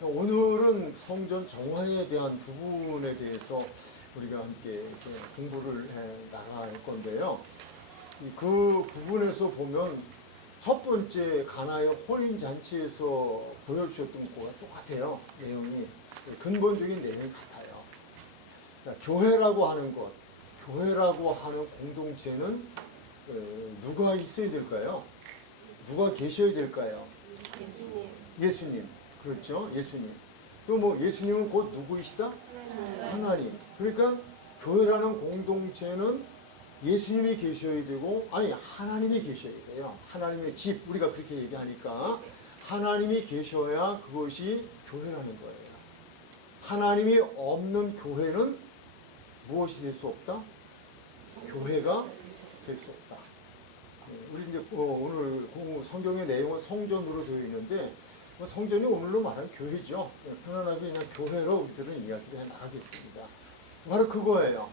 오늘은 성전 정화에 대한 부분에 대해서 우리가 함께 이렇게 공부를 해 나갈 건데요. 그 부분에서 보면 첫 번째 가나의 혼인잔치에서 보여주셨던 것과 똑같아요. 내용이. 근본적인 내용이 같아요. 교회라고 하는 것, 교회라고 하는 공동체는 누가 있어야 될까요? 누가 계셔야 될까요? 예수님. 예수님. 그렇죠. 예수님. 또 뭐 예수님은 곧 누구이시다? 하나님. 그러니까 교회라는 공동체는 예수님이 계셔야 되고, 아니 하나님이 계셔야 돼요. 하나님의 집, 우리가 그렇게 얘기하니까 하나님이 계셔야 그것이 교회라는 거예요. 하나님이 없는 교회는 무엇이 될 수 없다? 교회가 될 수 없다. 우리 이제 오늘 성경의 내용은 성전으로 되어 있는데, 성전이 오늘로 말하는 교회죠. 편안하게 그냥 교회로 우리들은 이야기를 해 나가겠습니다. 바로 그거예요.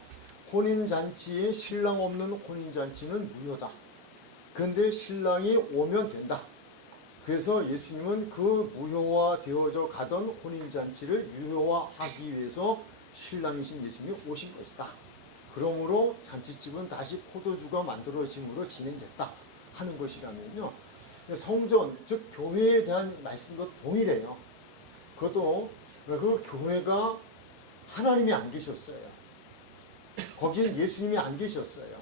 혼인잔치에 신랑 없는 혼인잔치는 무효다. 그런데 신랑이 오면 된다. 그래서 예수님은 그 무효화되어져 가던 혼인잔치를 유효화하기 위해서 신랑이신 예수님이 오신 것이다. 그러므로 잔치집은 다시 포도주가 만들어짐으로 진행됐다 하는 것이라면요. 성전, 즉 교회에 대한 말씀도 동일해요. 그것도 그 교회가 하나님이 안 계셨어요. 거기는 예수님이 안 계셨어요.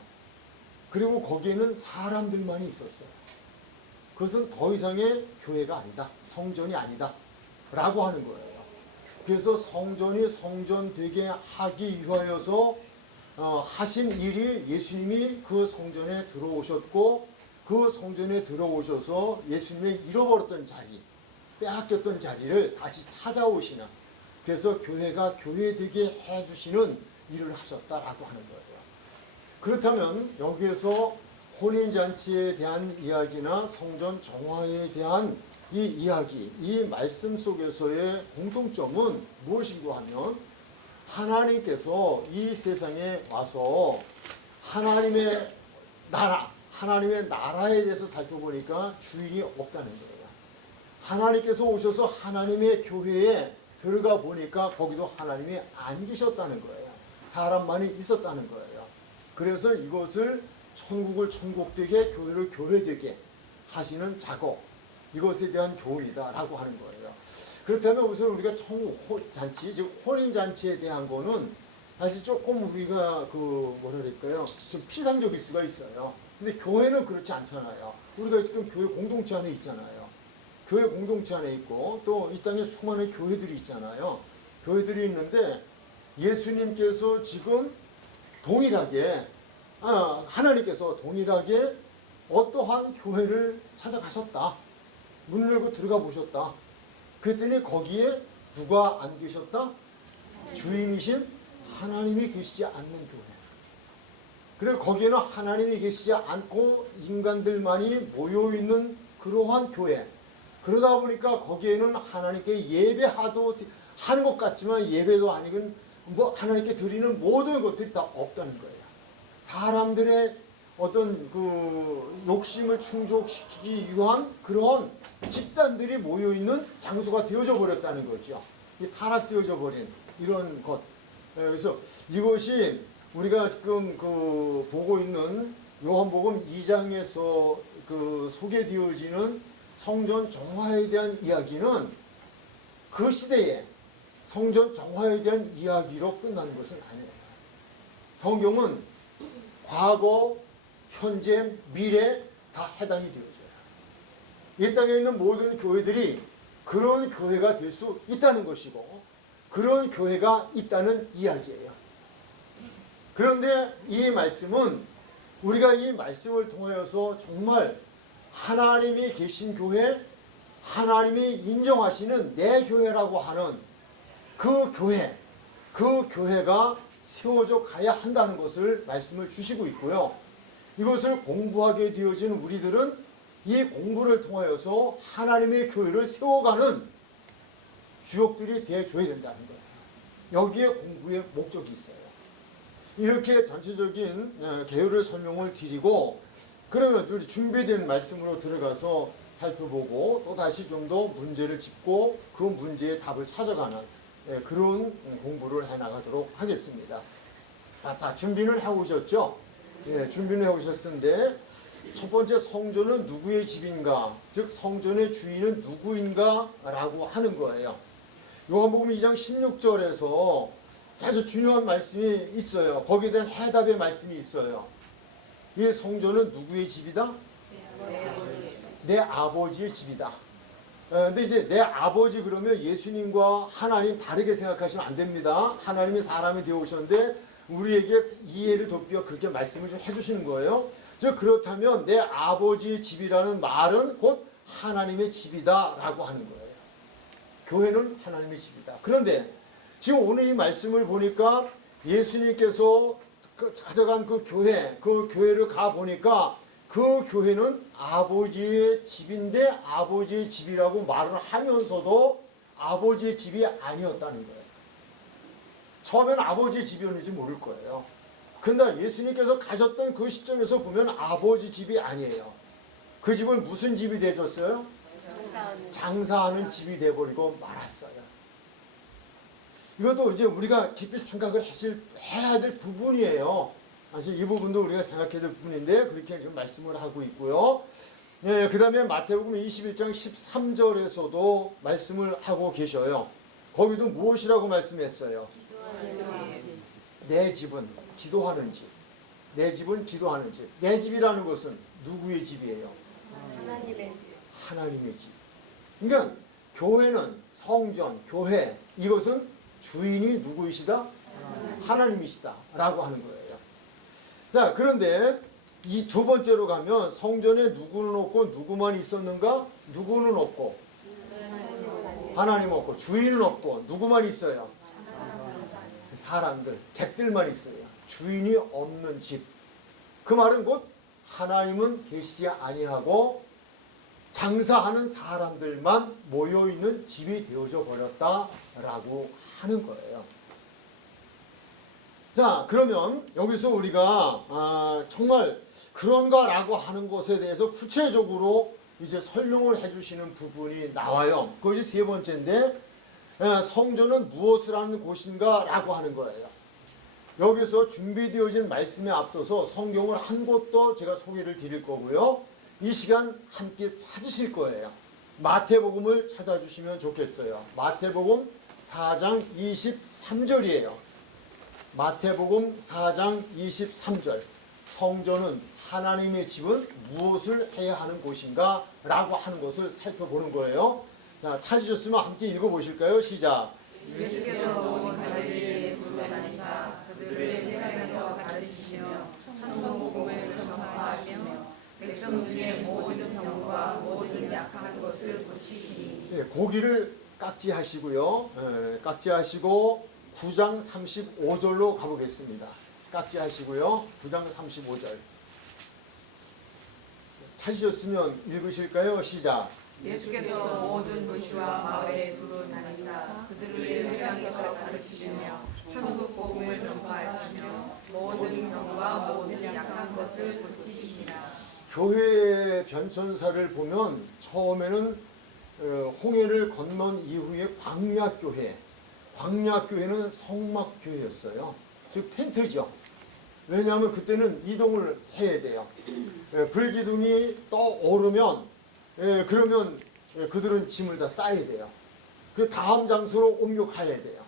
그리고 거기에는 사람들만이 있었어요. 그것은 더 이상의 교회가 아니다. 성전이 아니다. 라고 하는 거예요. 그래서 성전이 성전 되게 하기 위하여서 하신 일이 예수님이 그 성전에 들어오셨고, 그 성전에 들어오셔서 예수님의 잃어버렸던 자리, 빼앗겼던 자리를 다시 찾아오시는, 그래서 교회가 교회되게 해주시는 일을 하셨다라고 하는 거예요. 그렇다면 여기에서 혼인잔치에 대한 이야기나 성전 정화에 대한 이 이야기, 이 말씀 속에서의 공통점은 무엇인가 하면, 하나님께서 이 세상에 와서 하나님의 나라, 하나님의 나라에 대해서 살펴보니까 주인이 없다는 거예요. 하나님께서 오셔서 하나님의 교회에 들어가 보니까 거기도 하나님이 안 계셨다는 거예요. 사람만이 있었다는 거예요. 그래서 이것을 천국을 천국되게, 교회를 교회되게 하시는 작업, 이것에 대한 교훈이다라고 하는 거예요. 그렇다면 우선 우리가 청잔치, 즉 혼인잔치에 대한 거는 사실 조금 우리가 뭐라 그럴까요? 좀 피상적일 수가 있어요. 근데 교회는 그렇지 않잖아요. 우리가 지금 교회 공동체 안에 있잖아요. 교회 공동체 안에 있고, 또 이 땅에 수많은 교회들이 있잖아요. 교회들이 있는데 예수님께서 지금 동일하게, 하나님께서 동일하게 어떠한 교회를 찾아가셨다. 문 열고 들어가 보셨다. 그랬더니 거기에 누가 안 계셨다? 주인이신 하나님이 계시지 않는 교회. 그리고 거기에는 하나님이 계시지 않고 인간들만이 모여있는 그러한 교회. 그러다 보니까 거기에는 하나님께 예배하도 하는 것 같지만 예배도 아니고 뭐 하나님께 드리는 모든 것들이 다 없다는 거예요. 사람들의 어떤 욕심을 충족시키기 위한 그런 집단들이 모여있는 장소가 되어져 버렸다는 거죠. 타락되어져 버린 이런 것. 그래서 이것이 우리가 지금 보고 있는 요한복음 2장에서 소개되어지는 성전 정화에 대한 이야기는 그 시대에 성전 정화에 대한 이야기로 끝나는 것은 아니에요. 성경은 과거, 현재, 미래 다 해당이 되어져요. 이 땅에 있는 모든 교회들이 그런 교회가 될 수 있다는 것이고, 그런 교회가 있다는 이야기예요. 그런데 이 말씀은 우리가 이 말씀을 통하여서 정말 하나님이 계신 교회, 하나님이 인정하시는 내 교회라고 하는 그 교회가 세워져 가야 한다는 것을 말씀을 주시고 있고요. 이것을 공부하게 되어진 우리들은 이 공부를 통하여서 하나님의 교회를 세워가는 주역들이 되어줘야 된다는 거예요. 여기에 공부의 목적이 있어요. 이렇게 전체적인 개요를 설명을 드리고, 그러면 우리 준비된 말씀으로 들어가서 살펴보고 또 다시 좀 더 문제를 짚고 그 문제의 답을 찾아가는 그런 공부를 해나가도록 하겠습니다. 다 준비는 해오셨죠? 예, 준비는 해오셨을 텐데 첫 번째 성전은 누구의 집인가? 즉 성전의 주인은 누구인가? 라고 하는 거예요. 요한복음 2장 16절에서 아주 중요한 말씀이 있어요. 거기에 대한 해답의 말씀이 있어요. 이 성전은 누구의 집이다? 내 아버지의 집이다. 근데 이제 내 아버지 그러면 예수님과 하나님 다르게 생각하시면 안 됩니다. 하나님이 사람이 되어 오셨는데 우리에게 이해를 돕기와 그렇게 말씀을 좀 해주시는 거예요. 즉 그렇다면 내 아버지의 집이라는 말은 곧 하나님의 집이다라고 하는 거예요. 교회는 하나님의 집이다. 그런데 지금 오늘 이 말씀을 보니까 예수님께서 찾아간 그 교회를 가보니까 그 교회는 아버지의 집인데 아버지의 집이라고 말을 하면서도 아버지의 집이 아니었다는 거예요. 처음엔 아버지의 집이었는지 모를 거예요. 근데 예수님께서 가셨던 그 시점에서 보면 아버지 집이 아니에요. 그 집은 무슨 집이 되셨어요? 장사하는 집이 돼버리고 말았어요. 이것도 이제 우리가 깊이 생각을 해야 될 부분이에요. 사실 이 부분도 우리가 생각해야 될 부분인데 그렇게 지금 말씀을 하고 있고요. 예, 그 다음에 마태복음 21장 13절에서도 말씀을 하고 계셔요. 거기도 무엇이라고 말씀했어요? 내 집은 기도하는 집. 내 집은 기도하는 집. 내 집이라는 것은 누구의 집이에요? 하나님의 집. 하나님의 집. 그러니까 교회는 성전, 교회 이것은 주인이 누구이시다? 하나님이시다 라고 하는 거예요. 자, 그런데 이 두 번째로 가면 성전에 누구는 없고 누구만 있었는가? 누구는 없고 하나님 없고 주인은 없고 누구만 있어요? 사람들, 객들만 있어요. 주인이 없는 집. 그 말은 곧 하나님은 계시지 아니하고 장사하는 사람들만 모여있는 집이 되어져 버렸다라고 하는 거예요. 자, 그러면 여기서 우리가 정말 그런가라고 하는 것에 대해서 구체적으로 이제 설명을 해주시는 부분이 나와요. 그것이 세 번째인데 성전은 무엇을 하는 곳인가 라고 하는 거예요. 여기서 준비되어진 말씀에 앞서서 성경을 한 곳도 제가 소개를 드릴 거고요. 이 시간 함께 찾으실 거예요. 마태복음을 찾아주시면 좋겠어요. 마태복음 4장 23절이에요. 마태복음 4장 23절. 성전은 하나님의 집은 무엇을 해야 하는 곳인가 라고 하는 것을 살펴보는 거예요. 자, 찾으셨으면 함께 읽어보실까요? 시작. 예수께서 온 갈릴리에 불러다니사 그들을 회당에서 가르치시며 천국복음을 전파하시며 백성 중에 모든 병과 모든 약한 것을 고치시니. 네, 고기를 깍지하시고요. 깍지하시고 9장 35절로 가보겠습니다. 깍지하시고요. 9장 35절. 찾으셨으면 읽으실까요? 시작. 예수께서 모든 도시와 마을에 두루 다니사 그들을 회당에서 가르치시며 천국 복음을 전파하시며 모든 병과 모든 약한 것을 고치시니라. 교회의 변천사를 보면 처음에는 홍해를 건넌 이후에 광야교회는 성막교회였어요. 즉 텐트죠. 왜냐하면 그때는 이동을 해야 돼요. 불기둥이 떠오르면 그러면 그들은 짐을 다 싸야 돼요. 그 다음 장소로 옮겨가야 돼요.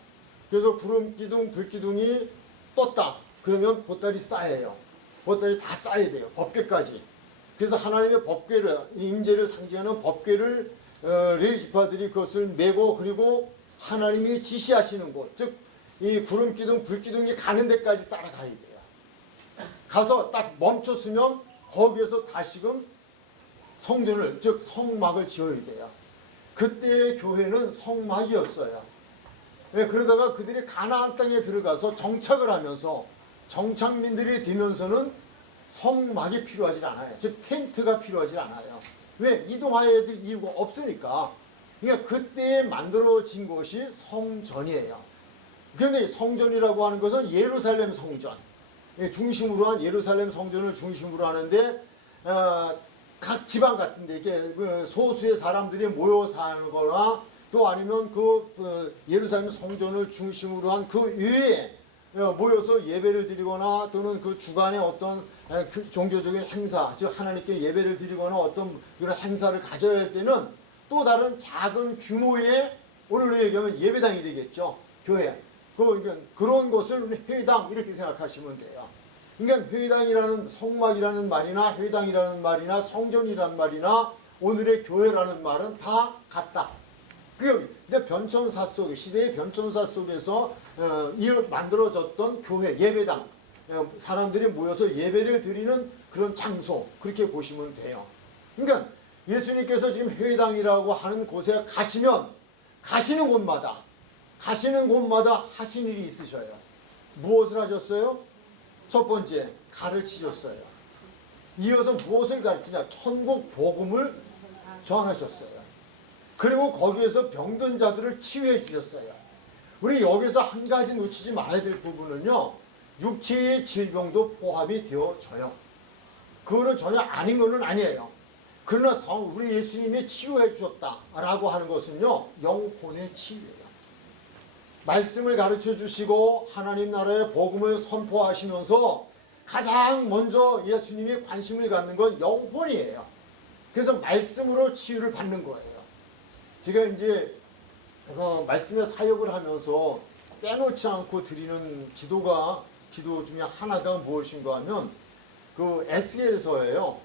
그래서 구름기둥, 불기둥이 떴다. 그러면 보따리 싸야요. 보따리 다 싸야 돼요. 법궤까지. 그래서 하나님의 법궤를, 임재를 상징하는 법궤를 레위지파들이 그것을 메고 그리고 하나님이 지시하시는 곳, 즉 이 구름기둥, 불기둥이 가는 데까지 따라가야 돼요. 가서 딱 멈췄으면 거기에서 다시금 성전을, 즉 성막을 지어야 돼요. 그때의 교회는 성막이었어요. 그러다가 그들이 가나안 땅에 들어가서 정착을 하면서 정착민들이 되면서는 성막이 필요하지 않아요. 즉 텐트가 필요하지 않아요. 왜? 이동해야 될 이유가 없으니까. 그러니까 그때에 만들어진 것이 성전이에요. 그런데 성전이라고 하는 것은 예루살렘 성전, 중심으로 한 예루살렘 성전을 중심으로 하는데 각 지방 같은데 이게 그 소수의 사람들이 모여 사거나 또 아니면 그 예루살렘 성전을 중심으로 한 그 외에 모여서 예배를 드리거나 또는 그 주간에 어떤 그 종교적인 행사, 즉 하나님께 예배를 드리거나 어떤 그런 행사를 가져야 할 때는 또 다른 작은 규모의 오늘로 얘기하면 예배당이 되겠죠. 교회. 그런 것을 회당 이렇게 생각하시면 돼요. 그러니까 회당이라는 성막이라는 말이나 회당이라는 말이나 성전이라는 말이나 오늘의 교회라는 말은 다 같다. 그게 이제 변천사 속 시대의 변천사 속에서 만들어졌던 교회 예배당 사람들이 모여서 예배를 드리는 그런 장소 그렇게 보시면 돼요. 그러니까 예수님께서 지금 회당이라고 하는 곳에 가시면 가시는 곳마다 하신 일이 있으셔요. 무엇을 하셨어요? 첫 번째 가르치셨어요. 이어서 무엇을 가르치냐? 천국 복음을 전하셨어요. 그리고 거기에서 병든 자들을 치유해 주셨어요. 우리 여기서 한 가지 놓치지 말아야 될 부분은요. 육체의 질병도 포함이 되어져요. 그거는 전혀 아닌 거는 아니에요. 그러나 우리 예수님이 치유해 주셨다라고 하는 것은요. 영혼의 치유예요. 말씀을 가르쳐 주시고 하나님 나라의 복음을 선포하시면서 가장 먼저 예수님이 관심을 갖는 건 영혼이에요. 그래서 말씀으로 치유를 받는 거예요. 제가 이제 말씀의 사역을 하면서 빼놓지 않고 드리는 기도 중에 하나가 무엇인가 하면 그 에스겔서예요.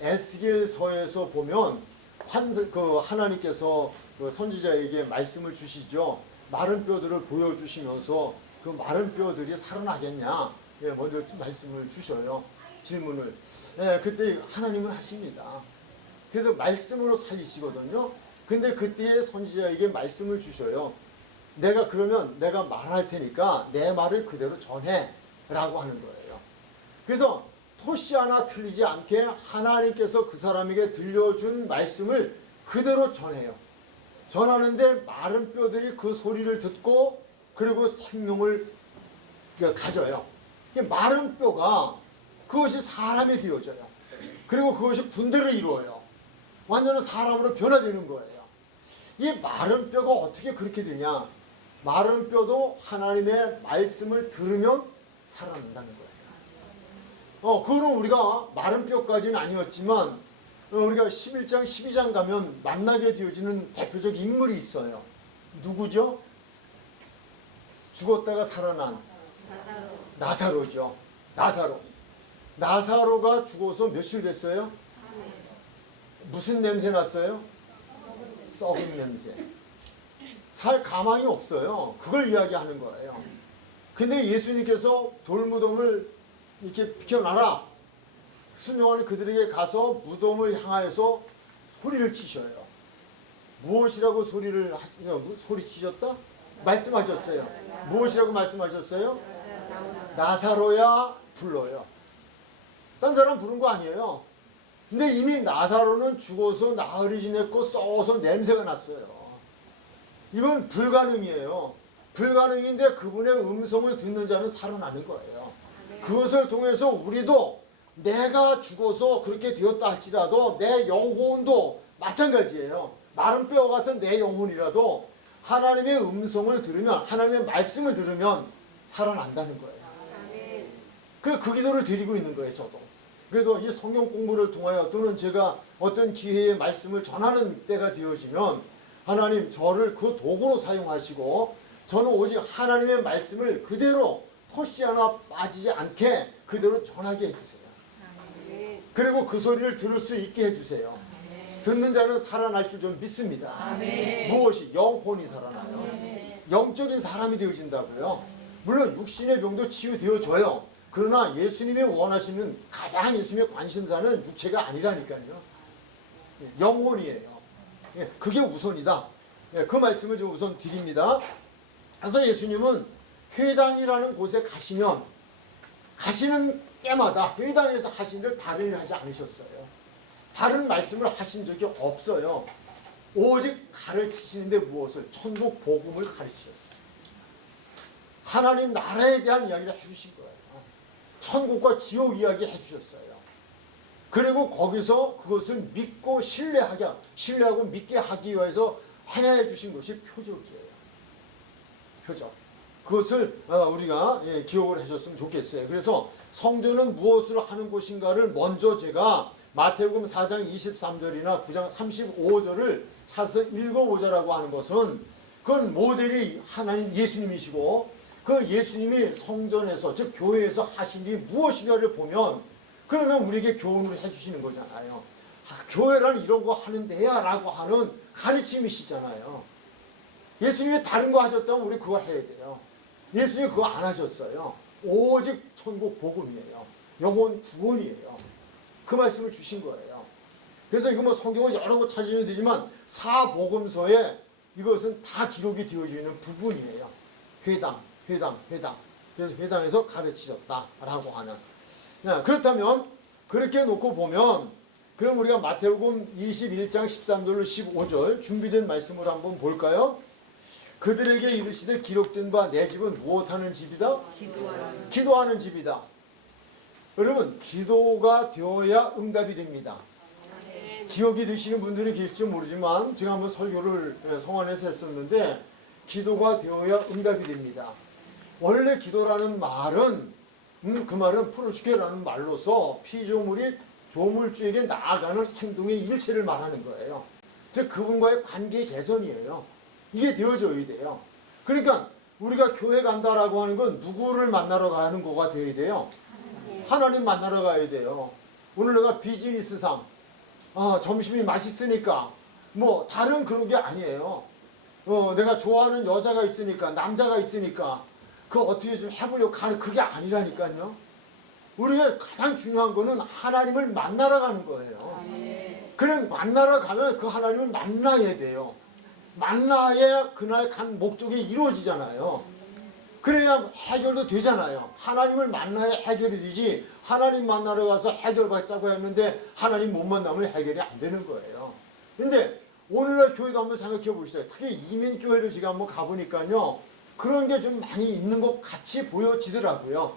에스겔서에서 보면 하나님께서 그 선지자에게 말씀을 주시죠. 마른 뼈들을 보여주시면서 그 마른 뼈들이 살아나겠냐? 예, 먼저 말씀을 주셔요. 질문을. 예, 그때 하나님은 하십니다. 그래서 말씀으로 살리시거든요. 근데 그때 선지자에게 말씀을 주셔요. 내가 말할 테니까 내 말을 그대로 전해 라고 하는 거예요. 그래서 토시 하나 틀리지 않게 하나님께서 그 사람에게 들려준 말씀을 그대로 전해요. 전하는데 마른 뼈들이 그 소리를 듣고 그리고 생명을 가져요. 마른 뼈가 그것이 사람이 되어져요. 그리고 그것이 군대를 이루어요. 완전히 사람으로 변화되는 거예요. 이 마른 뼈가 어떻게 그렇게 되냐? 마른 뼈도 하나님의 말씀을 들으면 살아난다는 거예요. 그거는 우리가 마른 뼈까지는 아니었지만 우리가 11장, 12장 가면 만나게 되어지는 대표적 인물이 있어요. 누구죠? 죽었다가 살아난 나사로죠. 나사로가 죽어서 며칠 됐어요? 무슨 냄새 났어요? 썩은 냄새. 살 가망이 없어요. 그걸 이야기하는 거예요. 근데 예수님께서 돌무덤을 이렇게 비켜놔라. 순종하는 그들에게 가서 무덤을 향하여서 소리를 치셔요. 무엇이라고 소리치셨다? 말씀하셨어요. 무엇이라고 말씀하셨어요? 나사로야 불러요. 딴 사람 부른 거 아니에요. 근데 이미 나사로는 죽어서 나흘이 지냈고 썩어서 냄새가 났어요. 이건 불가능이에요. 불가능인데 그분의 음성을 듣는 자는 살아나는 거예요. 그것을 통해서 우리도 내가 죽어서 그렇게 되었다 할지라도 내 영혼도 마찬가지예요. 마른 뼈 같은 내 영혼이라도 하나님의 음성을 들으면 하나님의 말씀을 들으면 살아난다는 거예요. 그 기도를 드리고 있는 거예요. 저도. 그래서 이 성경 공부를 통하여 또는 제가 어떤 기회에 말씀을 전하는 때가 되어지면 하나님 저를 그 도구로 사용하시고 저는 오직 하나님의 말씀을 그대로 토시 하나 빠지지 않게 그대로 전하게 해주세요. 그리고 그 소리를 들을 수 있게 해주세요. 듣는 자는 살아날 줄 좀 믿습니다. 무엇이? 영혼이 살아나요. 영적인 사람이 되어진다고요. 물론 육신의 병도 치유되어져요. 그러나 예수님이 원하시는 가장 예수님의 관심사는 육체가 아니라니까요. 영혼이에요. 그게 우선이다. 그 말씀을 좀 우선 드립니다. 그래서 예수님은 회당이라는 곳에 가시는 때마다 회당에서 하신 일 다른 일 하지 않으셨어요. 다른 말씀을 하신 적이 없어요. 오직 가르치시는데 무엇을? 천국 복음을 가르치셨어요. 하나님 나라에 대한 이야기를 해주신 거예요. 천국과 지옥 이야기 해주셨어요. 그리고 거기서 그것을 믿고 신뢰하고 믿게 하기 위해서 행해 주신 것이 표적이에요. 표적. 그것을 우리가 기억을 하셨으면 좋겠어요. 그래서 성전은 무엇을 하는 곳인가를 먼저 제가 마태복음 4장 23절이나 9장 35절을 찾아서 읽어보자라고 하는 것은 그건 모델이 하나님 예수님이시고 그 예수님이 성전에서 즉 교회에서 하신 일이 무엇인가를 보면 그러면 우리에게 교훈을 해주시는 거잖아요. 교회란 이런 거 하는데야 라고 하는 가르침이시잖아요. 예수님이 다른 거 하셨다면 우리 그거 해야 돼요. 예수님이 그거 안 하셨어요. 오직 천국 복음이에요. 영혼 구원이에요. 그 말씀을 주신 거예요. 그래서 이거 뭐 성경을 여러 번 찾으면 되지만 사복음서에 이것은 다 기록이 되어져 있는 부분이에요. 회당. 그래서 회당에서 가르치셨다라고 하는. 그렇다면 그렇게 놓고 보면 그럼 우리가 마태복음 21장 13절로 15절 준비된 말씀을 한번 볼까요? 그들에게 이르시되 기록된 바 내 집은 무엇하는 집이다? 기도하는 집이다. 여러분 기도가 되어야 응답이 됩니다. 기억이 되시는 분들이 계실지 모르지만 제가 한번 설교를 성안에서 했었는데 기도가 되어야 응답이 됩니다. 원래 기도라는 말은 그 말은 프로시케라는 말로서 피조물이 조물주에게 나아가는 행동의 일체를 말하는 거예요. 즉 그분과의 관계 개선이에요. 이게 되어져야 돼요. 그러니까 우리가 교회 간다라고 하는 건 누구를 만나러 가는 거가 되어야 돼요. 하나님 만나러 가야 돼요. 오늘 내가 비즈니스상 점심이 맛있으니까 뭐 다른 그런 게 아니에요. 내가 좋아하는 여자가 있으니까 남자가 있으니까 그거 어떻게 좀 해보려고 가는 그게 아니라니까요. 우리가 가장 중요한 거는 하나님을 만나러 가는 거예요. 그래 만나러 가면 그 하나님을 만나야 돼요. 만나야 그날 간 목적이 이루어지잖아요. 그래야 해결도 되잖아요. 하나님을 만나야 해결이 되지 하나님 만나러 가서 해결받자고 했는데 하나님 못 만나면 해결이 안 되는 거예요. 근데 오늘날 교회도 한번 생각해 보시죠. 특히 이민교회를 제가 한번 가보니까요. 그런 게 좀 많이 있는 것 같이 보여지더라고요.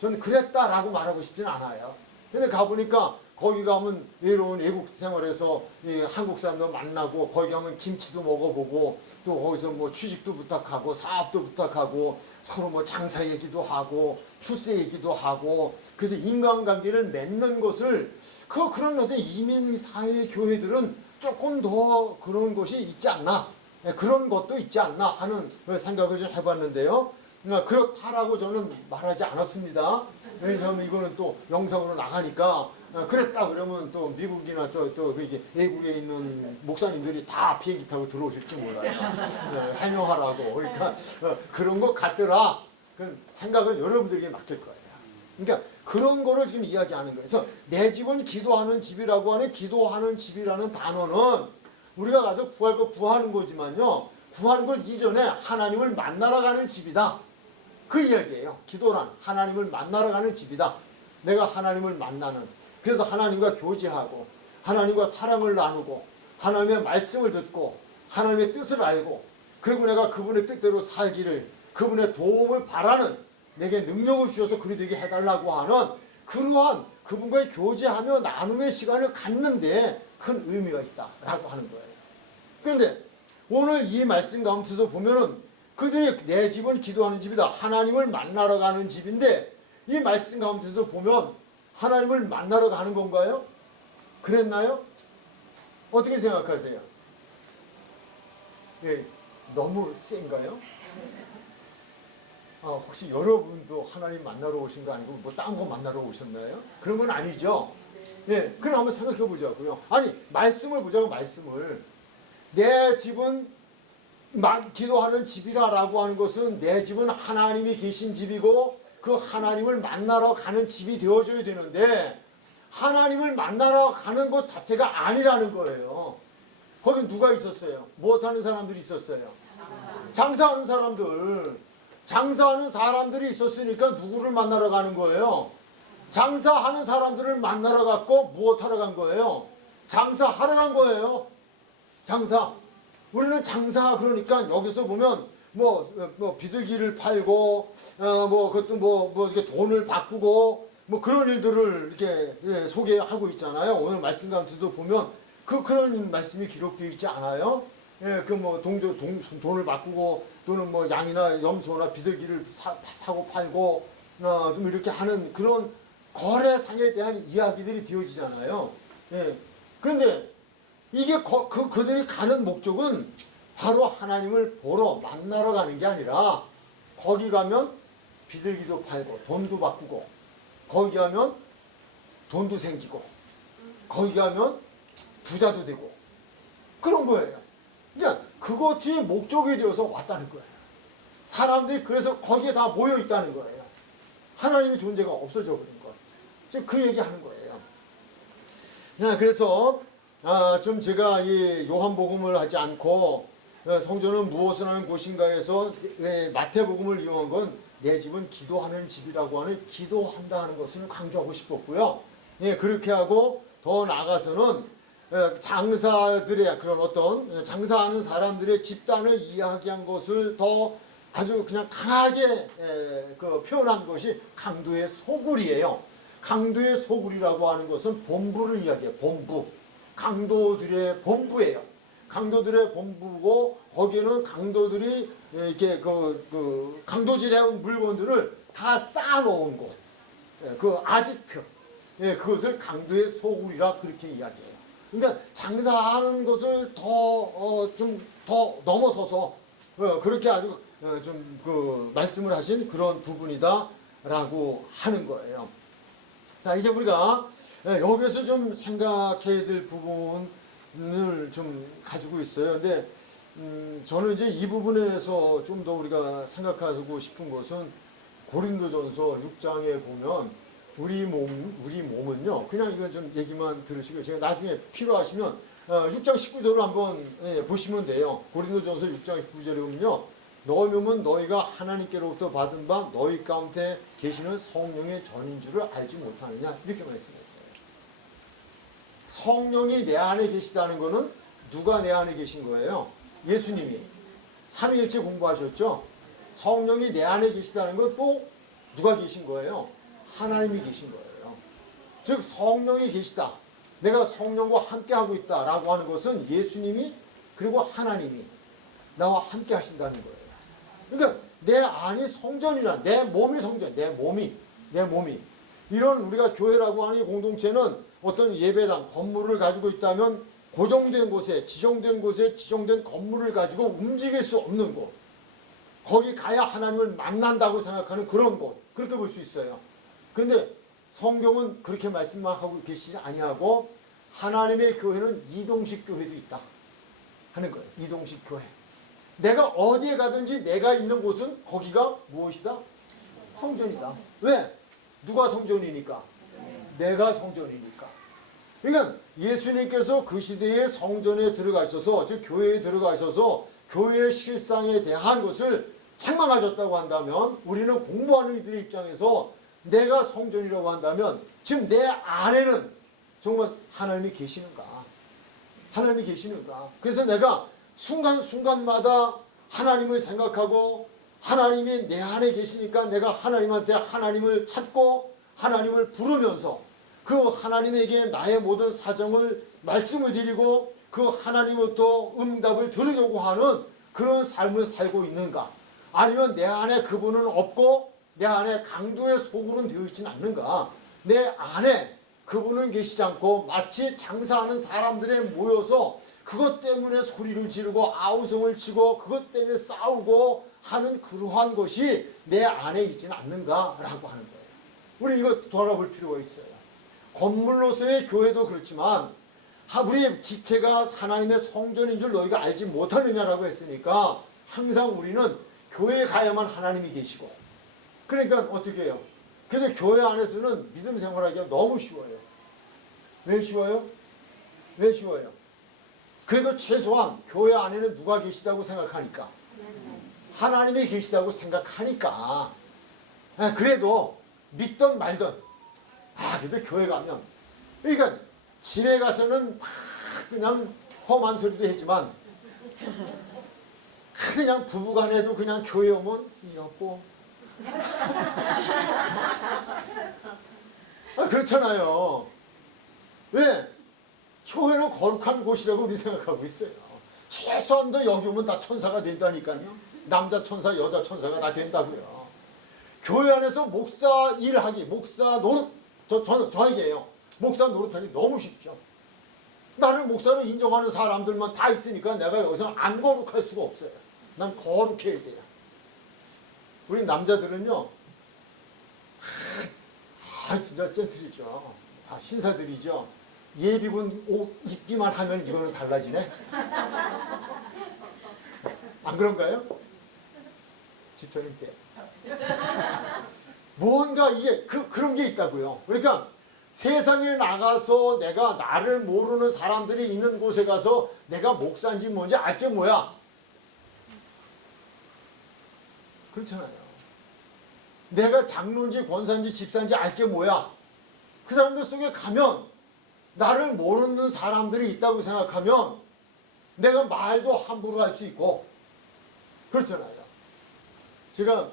저는 그랬다라고 말하고 싶지는 않아요. 근데 가보니까 거기 가면 외로운 외국 생활에서 한국 사람도 만나고 거기 가면 김치도 먹어보고 또 거기서 뭐 취직도 부탁하고 사업도 부탁하고 서로 뭐 장사 얘기도 하고 출세 얘기도 하고 그래서 인간관계를 맺는 것을 그런 어떤 이민 사회 교회들은 조금 더 그런 것이 있지 않나 그런 것도 있지 않나 하는 생각을 좀 해봤는데요. 그렇다라고 저는 말하지 않았습니다. 왜냐하면 이거는 또 영상으로 나가니까 그랬다 그러면 또 미국이나 또 외국에 있는 목사님들이 다 비행기 타고 들어오실지 몰라요. 해명하라고. 그러니까 그런 것 같더라. 그 생각은 여러분들에게 맡길 거예요. 그러니까 그런 거를 지금 이야기하는 거예요. 그래서 내 집은 기도하는 집이라고 하는 기도하는 집이라는 단어는 우리가 가서 구할 거 구하는 거지만요. 구하는 것 이전에 하나님을 만나러 가는 집이다. 그 이야기예요. 기도란 하나님을 만나러 가는 집이다. 내가 하나님을 만나는. 그래서 하나님과 교제하고 하나님과 사랑을 나누고 하나님의 말씀을 듣고 하나님의 뜻을 알고 그리고 내가 그분의 뜻대로 살기를 그분의 도움을 바라는 내게 능력을 주셔서 그리 되게 해달라고 하는 그러한 그분과의 교제하며 나눔의 시간을 갖는데 큰 의미가 있다라고 하는 거예요. 그런데 오늘 이 말씀 가운데서 보면은 그들이 내 집은 기도하는 집이다. 하나님을 만나러 가는 집인데 이 말씀 가운데서 보면 하나님을 만나러 가는 건가요? 그랬나요? 어떻게 생각하세요? 예, 너무 센가요? 혹시 여러분도 하나님 만나러 오신 거 아니고 뭐 딴 거 만나러 오셨나요? 그런 건 아니죠. 예, 그럼 한번 생각해 보자고요. 아니 말씀을 보자고 말씀을 내 집은 기도하는 집이라고 하는 것은 내 집은 하나님이 계신 집이고 그 하나님을 만나러 가는 집이 되어줘야 되는데 하나님을 만나러 가는 것 자체가 아니라는 거예요. 거기 누가 있었어요? 무엇하는 사람들이 있었어요? 장사하는 사람들. 장사하는 사람들이 있었으니까 누구를 만나러 가는 거예요? 장사하는 사람들을 만나러 갔고 무엇하러 간 거예요? 장사하러 간 거예요. 장사. 우리는 장사 그러니까 여기서 보면 뭐 비둘기를 팔고 그것도 뭐 이렇게 돈을 바꾸고 뭐 그런 일들을 이렇게 소개하고 있잖아요. 오늘 말씀 가운데도 보면 그런 말씀이 기록되어 있지 않아요? 그 뭐 돈을 바꾸고 또는 뭐 양이나 염소나 비둘기를 사고 팔고 좀 이렇게 하는 그런 거래상에 대한 이야기들이 되어지잖아요. 그런데 이게 그들이 가는 목적은 바로 하나님을 보러 만나러 가는 게 아니라 거기 가면 비둘기도 팔고 돈도 바꾸고 거기 가면 돈도 생기고 거기 가면 부자도 되고 그런 거예요. 그러니까 그것이 목적이 되어서 왔다는 거예요. 사람들이 그래서 거기에 다 모여 있다는 거예요. 하나님의 존재가 없어져 버린 것. 지금 그 얘기하는 거예요. 자, 그래서 좀 제가 이 요한복음을 하지 않고 성전은 무엇을 하는 곳인가 해서 마태복음을 이용한 건 내 집은 기도하는 집이라고 하는 기도한다는 것을 강조하고 싶었고요. 그렇게 하고 더 나아가서는 장사들의 그런 어떤 장사하는 사람들의 집단을 이야기한 것을 더 아주 그냥 강하게 표현한 것이 강도의 소굴이에요. 강도의 소굴이라고 하는 것은 본부를 이야기해요. 본부. 강도들의 본부예요. 강도들의 본부고 거기에는 강도들이 이렇게 강도질해 온 물건들을 다 쌓아놓은 곳. 그 아지트. 그것을 강도의 소굴이라 그렇게 이야기해요. 그러니까 장사하는 것을 좀 더 넘어서서 그렇게 아주 좀 말씀을 하신 그런 부분이다라고 하는 거예요. 자, 이제 우리가 여기서 좀 생각해야 될 부분을 좀 가지고 있어요. 근데 저는 이제 이 부분에서 좀 더 우리가 생각하고 싶은 것은 고린도전서 6장에 보면 우리 몸은요. 그냥 이건 좀 얘기만 들으시고 제가 나중에 필요하시면 6장 19절을 한번 보시면 돼요. 고린도전서 6장 19절에 보면요. 너희 몸은 너희가 하나님께로부터 받은 바 너희 가운데 계시는 성령의 전인 줄을 알지 못하느냐 이렇게 말씀했어요. 성령이 내 안에 계시다는 것은 누가 내 안에 계신 거예요? 예수님이. 삼위일체 공부하셨죠? 성령이 내 안에 계시다는 건 또 누가 계신 거예요? 하나님이 계신 거예요. 즉 성령이 계시다. 내가 성령과 함께하고 있다라고 하는 것은 예수님이 그리고 하나님이 나와 함께 하신다는 거예요. 그러니까 내 안이 성전이라 내 몸이 성전, 내 몸이 이런 우리가 교회라고 하는 이 공동체는 어떤 예배당 건물을 가지고 있다면 고정된 곳에 지정된 건물을 가지고 움직일 수 없는 곳, 거기 가야 하나님을 만난다고 생각하는 그런 곳, 그렇게 볼 수 있어요. 그런데 성경은 그렇게 말씀만 하고 계시지 아니하고 하나님의 교회는 이동식 교회도 있다 하는 거예요. 이동식 교회. 내가 어디에 가든지 내가 있는 곳은 거기가 무엇이다? 성전이다. 왜? 누가 성전이니까? 내가 성전이니까. 그러니까 예수님께서 그 시대에 성전에 들어가셔서 즉 교회에 들어가셔서 교회의 실상에 대한 것을 책망하셨다고 한다면 우리는 공부하는 이들의 입장에서 내가 성전이라고 한다면 지금 내 안에는 정말 하나님이 계시는가? 하나님이 계시는가? 그래서 내가 순간순간마다 하나님을 생각하고 하나님이 내 안에 계시니까 내가 하나님한테 하나님을 찾고 하나님을 부르면서 그 하나님에게 나의 모든 사정을 말씀을 드리고 그 하나님부터 응답을 들으려고 하는 그런 삶을 살고 있는가? 아니면 내 안에 그분은 없고 내 안에 강도의 소굴은 되어 있지는 않는가? 내 안에 그분은 계시지 않고 마치 장사하는 사람들에 모여서 그것 때문에 소리를 지르고 아우성을 치고 그것 때문에 싸우고 하는 그러한 것이 내 안에 있지는 않는가라고 하는 거예요. 우리 이거 돌아볼 필요가 있어요. 건물로서의 교회도 그렇지만 우리의 지체가 하나님의 성전인 줄 너희가 알지 못하느냐라고 했으니까 항상 우리는 교회에 가야만 하나님이 계시고 그러니까 어떻게 해요? 근데 교회 안에서는 믿음 생활하기가 너무 쉬워요. 왜 쉬워요? 왜 쉬워요? 그래도 최소한 교회 안에는 누가 계시다고 생각하니까 하나님이 계시다고 생각하니까 그래도 믿던 말던 그래도 교회 가면 그러니까 집에 가서는 막 그냥 험한 소리도 했지만 그냥 부부간에도 그냥 교회 오면 여보 그렇잖아요. 왜? 교회는 거룩한 곳이라고 우리 생각하고 있어요. 최소한도 여기 오면 다 천사가 된다니까요. 남자 천사, 여자 천사가 다 된다고요. 교회 안에서 목사 일하기, 목사 노릇, 저에게요. 목사 노릇하기 너무 쉽죠. 나를 목사로 인정하는 사람들만 다 있으니까 내가 여기서 안 거룩할 수가 없어요. 난 거룩해야 돼요. 우리 남자들은요, 진짜 젠틀이죠. 다 신사들이죠. 예비군 옷 입기만 하면 이거는 달라지네. 안 그런가요? 집사님께. 뭔가 이게 그런 게 있다고요. 그러니까 세상에 나가서 내가 나를 모르는 사람들이 있는 곳에 가서 내가 목사인지 뭔지 알게 뭐야? 그렇잖아요. 내가 장로인지 권사인지 집사인지 알게 뭐야? 그 사람들 속에 가면 나를 모르는 사람들이 있다고 생각하면 내가 말도 함부로 할 수 있고 그렇잖아요. 제가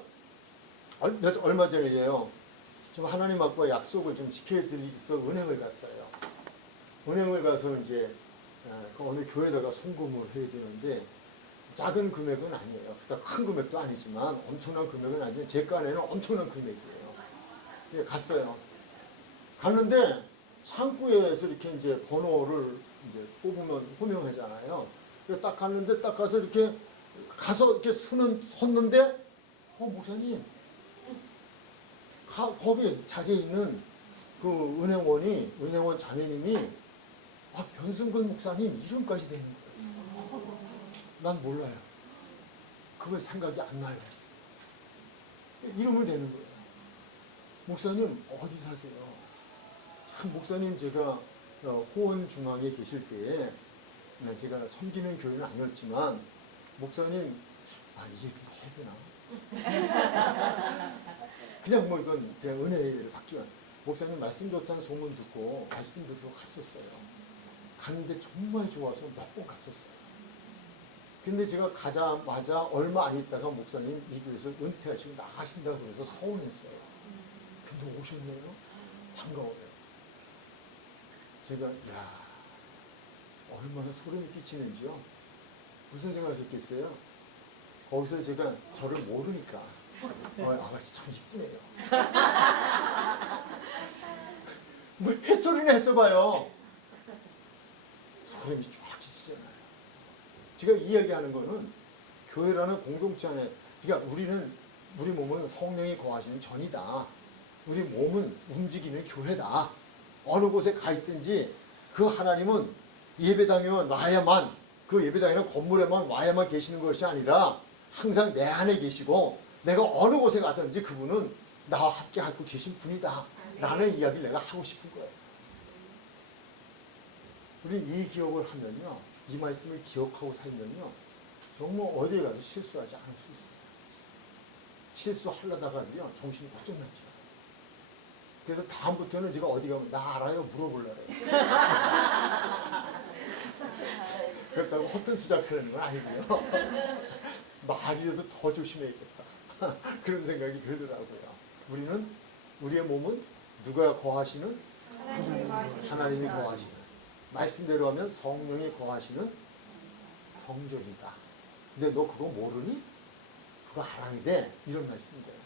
얼마 전이에요. 좀 하나님 앞과 약속을 좀 지켜드리기 위해서 은행을 갔어요. 은행을 가서 이제 어느 교회에다가 송금을 해야 되는데 작은 금액은 아니에요. 그렇다 큰 금액도 아니지만 엄청난 금액은 아니지만 제 깐에는 엄청난 금액이에요. 예, 갔어요. 갔는데 창구에서 이렇게 이제 번호를 이제 뽑으면 호명하잖아요. 그래서 딱 갔는데 딱 가서 이렇게 가서 이렇게 섰는데 목사님 거기 자리에 있는 그 은행원 자매님이 변승근 목사님 이름까지 되는 거예요. 난 몰라요. 그걸 생각이 안 나요. 이름을 대는 거예요. 목사님 어디 사세요? 참 목사님 제가 호원 중앙에 계실 때에 제가 섬기는 교회는 아니었지만 목사님 이 얘기 해야 되나? 그냥 뭐 이건 그냥 은혜를 받기만. 목사님 말씀 좋다는 소문 듣고 말씀 들으러 갔었어요. 갔는데 정말 좋아서 몇 번 갔었어요. 근데 제가 가자마자 얼마 안 있다가 목사님 이 교회에서 은퇴하시고 나가신다고 그래서 서운했어요. 근데 오셨네요. 반가워요. 제가 얼마나 소름이 끼치는지요. 무슨 생각했겠어요? 거기서 제가 저를 모르니까 아가씨 참 이쁘네요. 뭐 햇소리나 했어봐요. 소름이 쫙 끼치잖아요. 제가 이야기하는 거는 교회라는 공동체 안에 우리 몸은 성령이 거하시는 전이다. 우리 몸은 움직이는 교회다. 어느 곳에 가 있든지 그 하나님은 예배당에 와야만, 그 예배당이나 건물에만 와야만 계시는 것이 아니라 항상 내 안에 계시고 내가 어느 곳에 가든지 그분은 나와 함께 하고 계신 분이다. 라는 이야기를 내가 하고 싶은 거예요. 우리 이 기억을 하면요, 이 말씀을 기억하고 살면요, 정말 어디에 가도 실수하지 않을 수 있어요. 실수하려다가요 정신이 고장나죠. 그래서 다음부터는 제가 어디 가면 나 알아요? 물어보려고 해요. 그렇다고 허튼 수작하려는 건 아니고요. 말이라도 더 조심해야겠다. 그런 생각이 들더라고요. 우리의 몸은 누가 거하시는? 하나님이 거하시는. 말씀대로 하면 성령이 거하시는 성전이다. 근데 너 그거 모르니? 그거 알아야 돼. 이런 말씀이잖아요.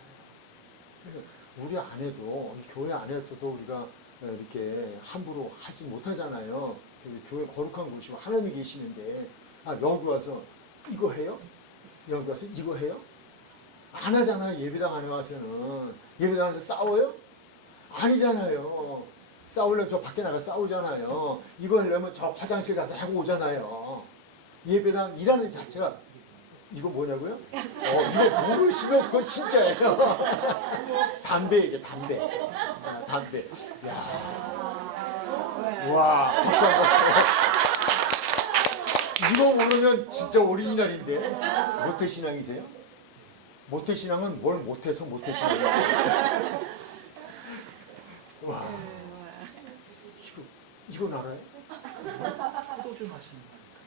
그래서 우리 안에도, 교회 안에서도 우리가 이렇게 함부로 하지 못하잖아요. 교회 거룩한 곳이고 하나님이 계시는데 여기 와서 이거 해요? 여기 와서 이거 해요? 안 하잖아요. 예배당 안에 와서는. 예배당 안에서 싸워요? 아니잖아요. 싸우려면 저 밖에 나가 싸우잖아요. 이거 하려면 저 화장실 가서 하고 오잖아요. 예배당 일하는 자체가 이거 뭐냐고요? 이거 모르시면 그건 진짜예요. 담배 이게 담배. 담배. 와, 박수 한번. 이거 모르면 진짜 오리지널인데. 모태신앙이세요? 모태신앙은 뭘 못해서 모태신앙이에요. 와. 이건 알아요? 소주 마시는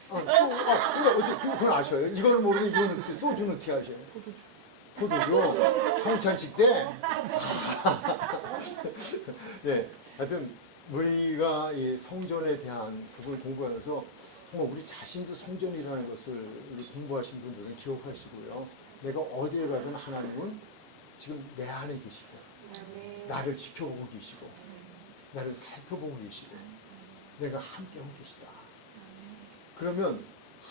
거. 근데 어떻게 그건 아셔요? 이거는 모르면 이거는 소주는 어떻게 아셔요? 포도주 성찬식 때. 예, 하여튼 우리가 이 성전에 대한 부분을 공부하면서 정말 우리 자신도 성전이라는 것을 우리 공부하신 분들은 기억하시고요. 내가 어디에 가든 하나님은 지금 내 안에 계시고 나를 지켜보고 계시고 나를 살펴보고 계시고 내가 함께하고 계시다. 그러면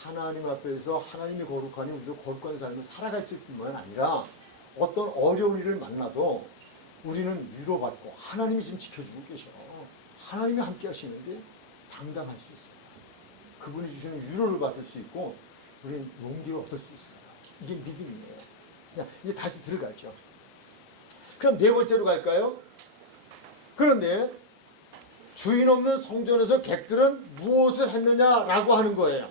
하나님 앞에서 하나님이 거룩하니 우리도 거룩한 삶을 살아갈 수 있을 뿐만 아니라 어떤 어려운 일을 만나도 우리는 위로받고 하나님이 지금 지켜주고 계셔. 하나님이 함께 하시는데 당당할 수 있습니다. 그분이 주시는 위로를 받을 수 있고 우리는 용기를 얻을 수 있습니다. 이게 믿음이에요. 자, 이제 다시 들어가죠. 그럼 네 번째로 갈까요? 그런데 주인 없는 성전에서 객들은 무엇을 했느냐라고 하는 거예요.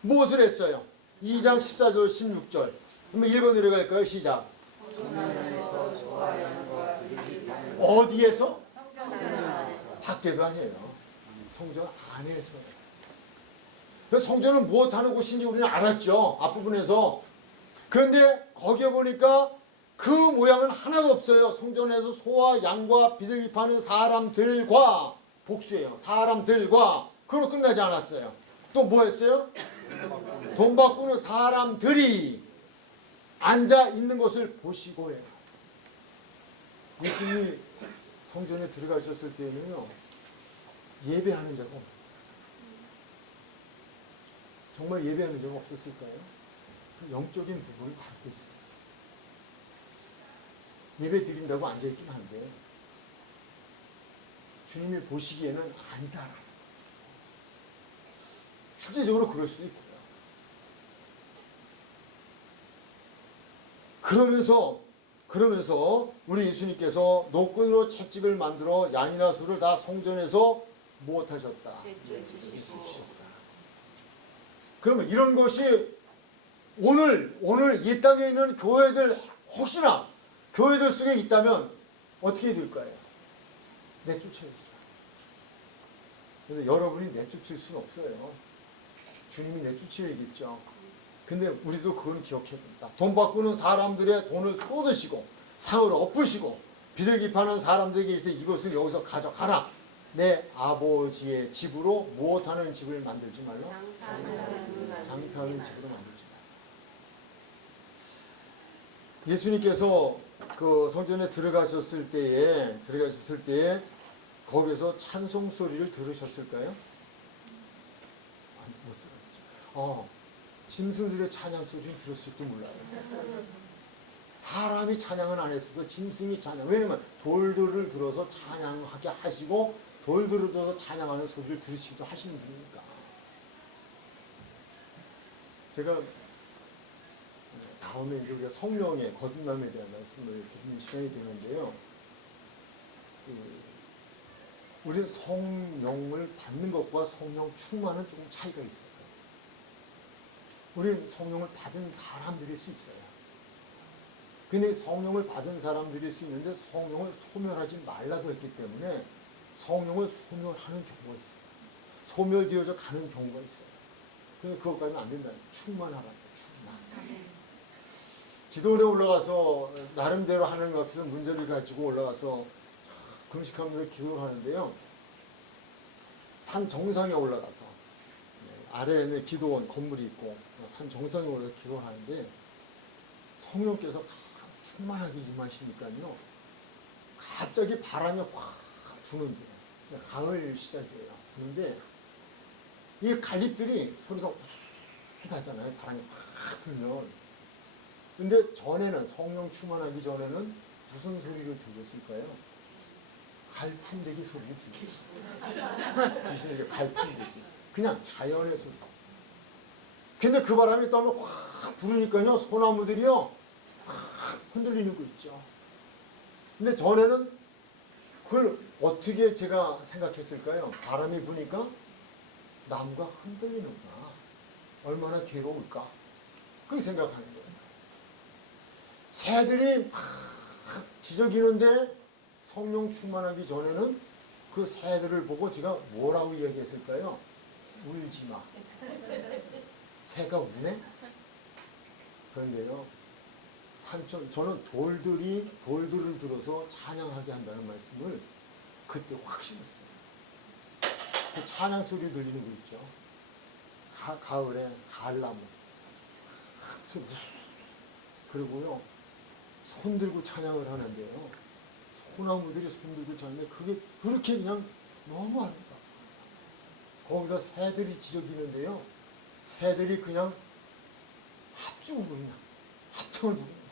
무엇을 했어요? 2장 14절 16절. 한번 읽어 내려갈까요? 시작. 어디에서? 밖에도 아니에요. 성전 안에서요. 그래서 성전은 무엇하는 곳인지 우리는 알았죠. 앞부분에서. 그런데 거기에 보니까 그 모양은 하나도 없어요. 성전에서 소와 양과 비둘기 파는 사람들과 복수예요. 사람들과 그걸로 끝나지 않았어요. 또 뭐 했어요? 돈 바꾸는 사람들이 앉아 있는 것을 보시고 해요. 예수님이 성전에 들어가셨을 때는요, 예배하는 자가 없어요. 정말 예배하는 자가 없었을까요? 그 영적인 부분을 다루고 있어요. 예배 드린다고 앉아있긴 한데 주님이 보시기에는 아니다. 실제적으로 그럴 수도 있고요. 그러면서 우리 예수님께서 노끈으로 채찍을 만들어 양이나 소를 다 성전에서 무엇하셨다? 내쫓으셨다. 그러면 이런 것이 오늘 이 땅에 있는 교회들 혹시나 교회들 속에 있다면 어떻게 될까요? 내쫓아야죠. 그런데 여러분이 내쫓을 수는 없어요. 주님이 내쫓으야겠죠. 근데 우리도 그건 기억해야 됩니다. 돈 바꾸는 사람들의 돈을 쏟으시고 상을 엎으시고 비둘기 파는 사람들에게 있을 때 이것을 여기서 가져가라. 내 아버지의 집으로 무엇하는 집을 만들지 말라. 장사하는 집으로 만들지 말라. 예수님께서 그 성전에 들어가셨을 때에 거기서 찬송 소리를 들으셨을까요? 못 들었죠. 짐승들의 찬양 소리를 들었을지 몰라요. 사람이 찬양은 안 했어도 짐승이 찬양. 왜냐면 돌들을 들어서 찬양하게 하시고 돌들을 들어서 찬양하는 소리를 들으시기도 하시는 분이니까. 제가 다음에 이제 우리가 성령의 거듭남에 대한 말씀을 드리는 시간이 되는데요. 우리는 성령을 받는 것과 성령 충만은 조금 차이가 있어요. 우리는 성령을 받은 사람들일 수 있어요. 근데 성령을 받은 사람들일 수 있는데 성령을 소멸하지 말라고 했기 때문에 성령을 소멸하는 경우가 있어요. 소멸되어져 가는 경우가 있어요. 근데 그것까지는 안 된다. 충만하라. 충만. 기도원에 올라가서 나름대로 하나님 앞에서 문제를 가지고 올라가서 금식하면서 기도를 하는데요. 산 정상에 올라가서 아래에는 기도원 건물이 있고 산 정상에 올라가서 기도를 하는데 성령께서 충만하게 임하시니까요. 갑자기 바람이 확 부는데 가을 시작이에요. 부는데 이 갈립들이 소리가 우수수 나잖아요. 바람이 확 불면. 근데 전에는 성령 충만하기 전에는 무슨 소리를 들렸을까요? 갈풍대기 소리를 들렸어요. 귀신에게 갈풍대기. 그냥 자연의 소리. 근데 그 바람이 떠면 확 부르니까요. 소나무들이요. 확 흔들리는 거 있죠. 근데 전에는 그걸 어떻게 제가 생각했을까요? 바람이 부니까 나무가 흔들리는구나. 얼마나 괴로울까. 그렇게 생각하는 거예요. 새들이 막 지저귀는데 성령 충만하기 전에는 그 새들을 보고 제가 뭐라고 이야기했을까요? 울지 마. 새가 우네? 그런데요. 산천, 저는 돌들을 들어서 찬양하게 한다는 말씀을 그때 확신했어요. 그 찬양 소리 들리는 거 있죠. 가을에 가을나무. 그리고요, 손 들고 찬양을 하는데요. 소나무들이 손 들고 찬양하는데 그게 그렇게 그냥 너무 아름다워. 거기다 새들이 지저귀는데요. 새들이 그냥 합중으로 그냥 합창을 부르는 거예요.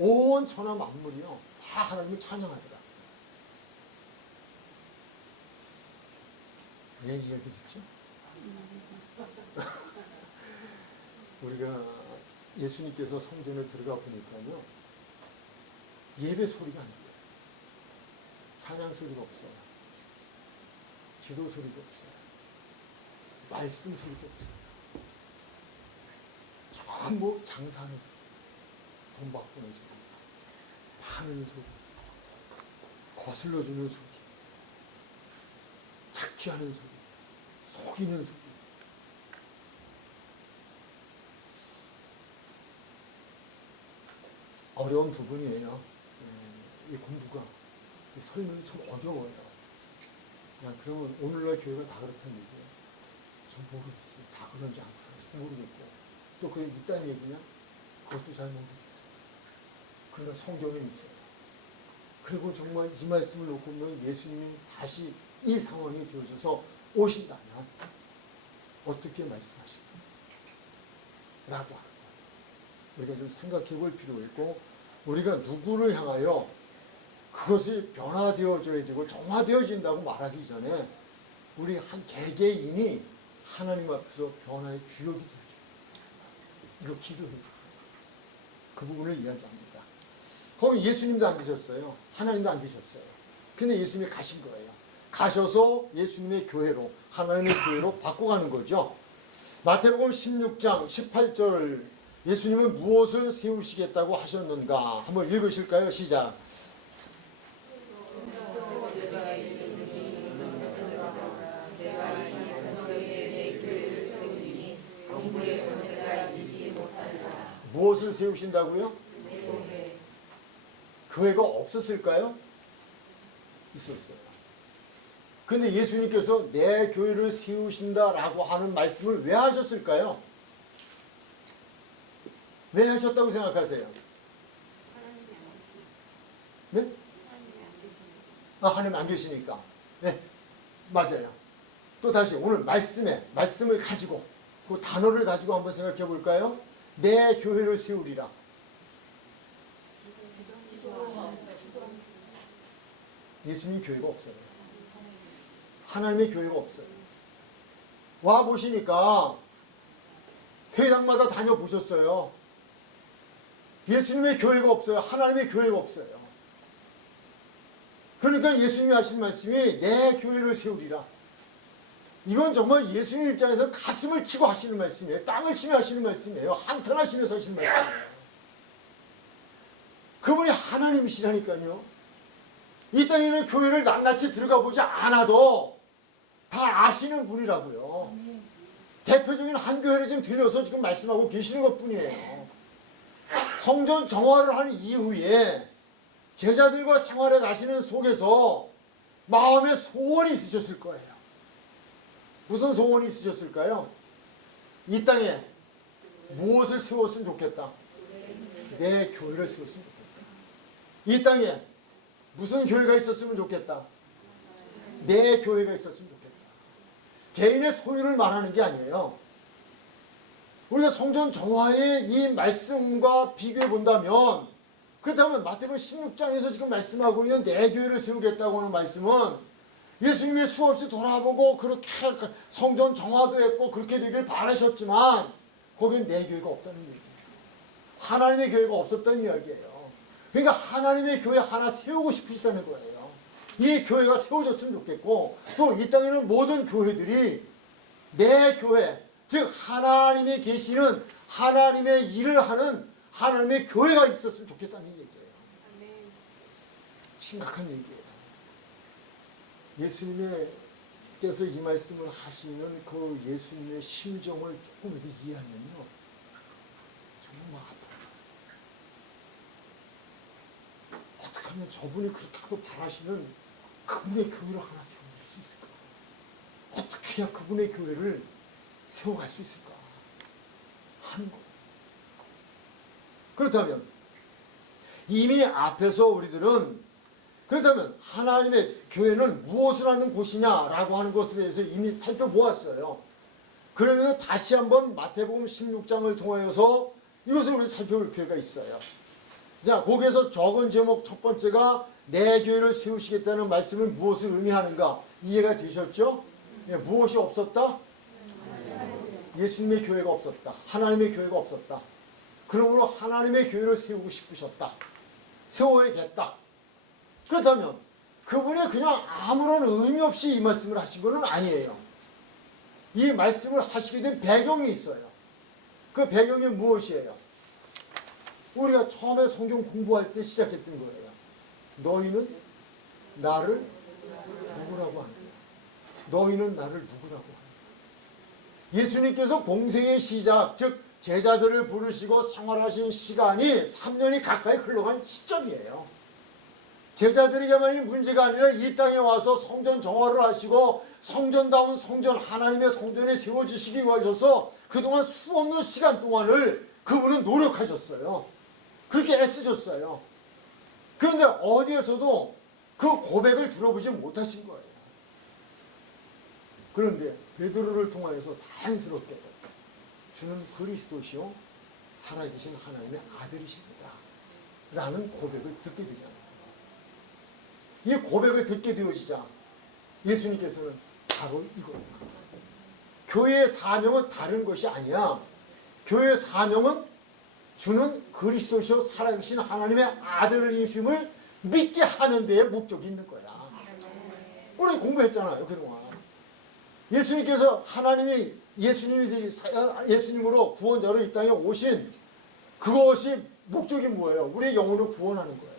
온 천하 만물이요. 다 하나님을 찬양하더라. 왜 이 얘기 듣죠? 우리가 예수님께서 성전에 들어가 보니까요. 예배 소리가 안 들려요. 찬양 소리가 없어요. 기도 소리가 없어요. 말씀 소리가 없어요. 전부 장사하는 소리, 돈 바꾸는 소리, 파는 소리, 거슬러 주는 소리, 착취하는 소리, 속이는 소리. 어려운 부분이에요. 이 공부가 이 설명이 참 어려워요. 그냥 그러면 오늘날 교회가 다 그렇다는 얘기예요. 전 모르겠어요. 다 그런지 안 그런지 모르겠고 또 그게 있다는 얘기냐? 그것도 잘 모르겠어요. 그러나 성경에 있어요. 그리고 정말 이 말씀을 놓고 보면 예수님이 다시 이 상황이 되어져서 오신다면 어떻게 말씀하실까? 라고 하는 거예요. 우리가 좀 생각해 볼 필요가 있고 우리가 누구를 향하여 그것이 변화되어져야 되고 정화되어진다고 말하기 전에 우리 한 개개인이 하나님 앞에서 변화의 주역이 되죠. 이거 기도해요. 그 부분을 이야기합니다. 거기 예수님도 안 계셨어요. 하나님도 안 계셨어요. 근데 예수님이 가신 거예요. 가셔서 예수님의 교회로 하나님의 교회로 바꿔가는 거죠. 마태복음 16장 18절 예수님은 무엇을 세우시겠다고 하셨는가? 한번 읽으실까요? 시작. 무엇을 세우신다고요? 교회가 없었을까요? 있었어요. 근데 예수님께서 내 교회를 세우신다라고 하는 말씀을 왜 하셨을까요? 왜 하셨다고 생각하세요? 네? 하나님 안 계시니까. 네, 맞아요. 또 다시 오늘 말씀을 가지고 그 단어를 가지고 한번 생각해 볼까요? 내 교회를 세우리라. 예수님 교회가 없어요. 하나님의 교회가 없어요. 와 보시니까 회당마다 다녀보셨어요. 예수님의 교회가 없어요. 하나님의 교회가 없어요. 그러니까 예수님이 하신 말씀이 내 교회를 세우리라. 이건 정말 예수님 입장에서 가슴을 치고 하시는 말씀이에요. 땅을 치며 하시는 말씀이에요. 한탄하시면서 하시는 말씀이에요. 그분이 하나님이시라니까요. 이 땅에는 교회를 낱낱이 들어가 보지 않아도 다 아시는 분이라고요. 대표적인 한 교회를 지금 들려서 지금 말씀하고 계시는 것 뿐이에요. 성전 정화를 한 이후에 제자들과 생활해 가시는 속에서 마음에 소원이 있으셨을 거예요. 무슨 소원이 있으셨을까요? 이 땅에 무엇을 세웠으면 좋겠다? 내 교회를 세웠으면 좋겠다. 이 땅에 무슨 교회가 있었으면 좋겠다? 내 교회가 있었으면 좋겠다. 개인의 소유를 말하는 게 아니에요. 우리가 성전 정화의 이 말씀과 비교해 본다면 그렇다면 마태복음 16장에서 지금 말씀하고 있는 내 교회를 세우겠다고 하는 말씀은 예수님이 수없이 돌아보고 그렇게 성전 정화도 했고 그렇게 되길 바라셨지만 거기엔 내 교회가 없다는 얘기예요. 하나님의 교회가 없었다는 이야기예요. 그러니까 하나님의 교회 하나 세우고 싶으시다는 거예요. 이 교회가 세워졌으면 좋겠고 또 이 땅에는 모든 교회들이 내 교회 즉 하나님이 계시는 하나님의 일을 하는 하나님의 교회가 있었으면 좋겠다는 얘기예요. 심각한 얘기예요. 예수님께서 이 말씀을 하시는 그 예수님의 심정을 조금 이렇게 이해하면요. 정말 막 아파요. 그렇다면 저분이 그렇게도 바라시는 그분의 교회를 하나 세워줄 수 있을까? 어떻게 해야 그분의 교회를 세워갈 수 있을까? 하는 거예요. 그렇다면 이미 앞에서 우리들은 그렇다면 하나님의 교회는 무엇을 하는 곳이냐라고 하는 것에 대해서 이미 살펴보았어요. 그러면 다시 한번 마태복음 16장을 통하여서 이것을 우리 살펴볼 필요가 있어요. 자, 거기에서 적은 제목 첫 번째가 내 교회를 세우시겠다는 말씀은 무엇을 의미하는가? 이해가 되셨죠? 예, 무엇이 없었다? 예수님의 교회가 없었다. 하나님의 교회가 없었다. 그러므로 하나님의 교회를 세우고 싶으셨다. 세워야겠다. 그렇다면 그분이 그냥 아무런 의미 없이 이 말씀을 하신 것은 아니에요. 이 말씀을 하시게 된 배경이 있어요. 그 배경이 무엇이에요? 우리가 처음에 성경 공부할 때 시작했던 거예요. 너희는 나를 누구라고 하느냐? 너희는 나를 누구라고 하느냐? 예수님께서 공생의 시작, 즉 제자들을 부르시고 생활하신 시간이 3년이 가까이 흘러간 시점이에요. 제자들에게만이 문제가 아니라 이 땅에 와서 성전 정화를 하시고 성전다운 성전, 하나님의 성전에 세워지시기 위하셔서 그동안 수없는 시간 동안을 그분은 노력하셨어요. 그렇게 애쓰셨어요. 그런데 어디에서도 그 고백을 들어보지 못하신 거예요. 그런데 베드로를 통하여서 다행스럽게 주는 그리스도시요 살아계신 하나님의 아들이십니다 라는 고백을 듣게 되잖아요. 이 고백을 듣게 되어지자 예수님께서는 바로 이겁니다. 교회의 사명은 다른 것이 아니야. 교회의 사명은 주는 그리스도시요 살아계신 하나님의 아들이심을 믿게 하는 데에 목적이 있는 거야. 우리 공부했잖아요, 그동안. 예수님께서 예수님으로 구원자로 이 땅에 오신 그것이 목적이 뭐예요? 우리의 영혼을 구원하는 거예요.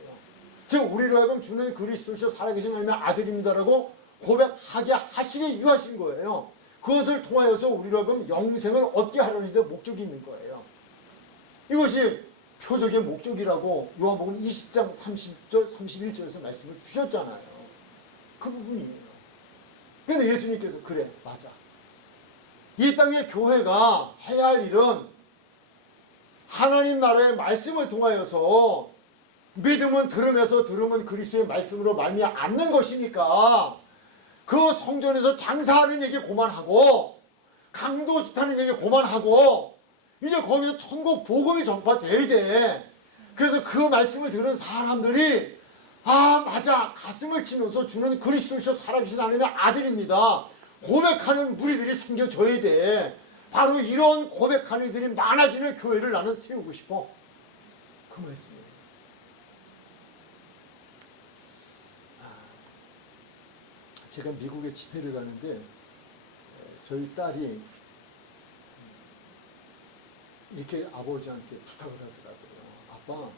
즉 우리로 하여금 주는 그리스도시요 살아계신 하나님의 아들입니다라고 고백하게 하시기 위하신 거예요. 그것을 통하여서 우리로 하여금 영생을 얻게 하려는 데 목적이 있는 거예요. 이것이 표적의 목적이라고 요한복음 20장 30절 31절에서 말씀을 주셨잖아요. 그 부분이에요. 그런데 예수님께서 그래 맞아. 이 땅의 교회가 해야 할 일은 하나님 나라의 말씀을 통하여서 믿음은 들음에서 들음은 그리스도의 말씀으로 말미암는 것이니까 그 성전에서 장사하는 얘기 그만하고 강도 짓하는 얘기 그만하고 이제 거기서 천국 복음이 전파돼야 돼. 그래서 그 말씀을 들은 사람들이 아 맞아 가슴을 치면서 주는 그리스도시요 살아계신 하나님의 아들입니다 고백하는 무리들이 생겨져야 돼. 바로 이런 고백하는 이들이 많아지는 교회를 나는 세우고 싶어. 그 말씀이에요. 제가 미국에 집회를 가는데 저희 딸이 이렇게 아버지한테 부탁을 하더라고요. 아빠